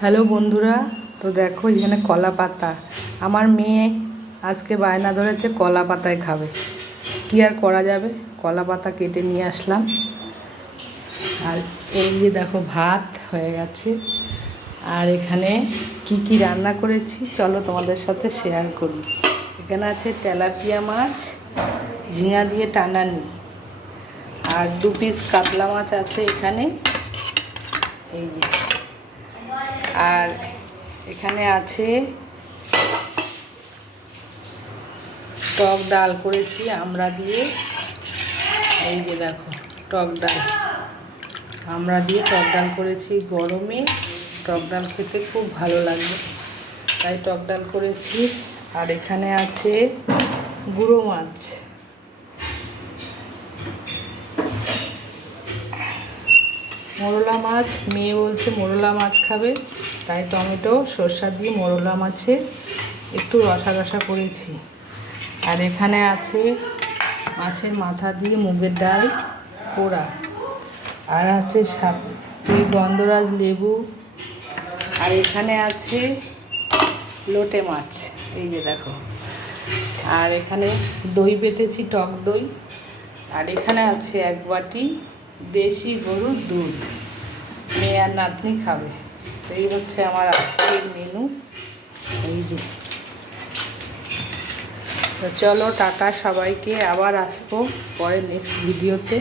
Hello বন্ধুরা, তো দেখো এখানে কলা পাতা। আমার মেয়ে আজকে বায়না ধরেছে কলা পাতায় খাবে, কি আর করা যাবে। কলা পাতা কেটে নিয়ে আসলাম। আর এই যে দেখো ভাত হয়ে গেছে। আর এখানে কি কি রান্না করেছি চলো তোমাদের সাথে শেয়ার করি। এখানে আছে তেলাপিয়া মাছ, ঝিঙা দিয়ে টানানি, আর 2 পিস কাতলা মাছ আছে এখানে, এই যে। আর এখানে আছে টক ডাল করেছি আমরা দিয়ে, এই যে দেখো টক ডাল আমরা দিয়ে টক ডাল করেছি। গরমে টক ডাল খেতে খুব ভালো লাগবে, তাই টক ডাল করেছি। আর এখানে আছে গুঁড়ো মাছ, মোরলা মাছ। মেয়ে বলছে মোরলা মাছ খাবে, তাই টমেটো সরষা দিয়ে মোরলা মাছে একটু রসা রসা করেছি। আর এখানে আছে মাছের মাথা দিয়ে মুগের ডাল পোড়া, আর আছে সাথে গন্ধরাজ লেবু। আর এখানে আছে লোটে মাছ, এই যে দেখো। আর এখানে দই বেটেছি, টক দই। আর এখানে আছে 1 বাটি দেশি গরুর দুধ, মেয়ে আর নাতনি খাবে। এই হচ্ছে আমার আজকের মেনু, এই যে। তো চলো টাটা সবাইকে, আবার আসবো পরে নেক্সট ভিডিওতে।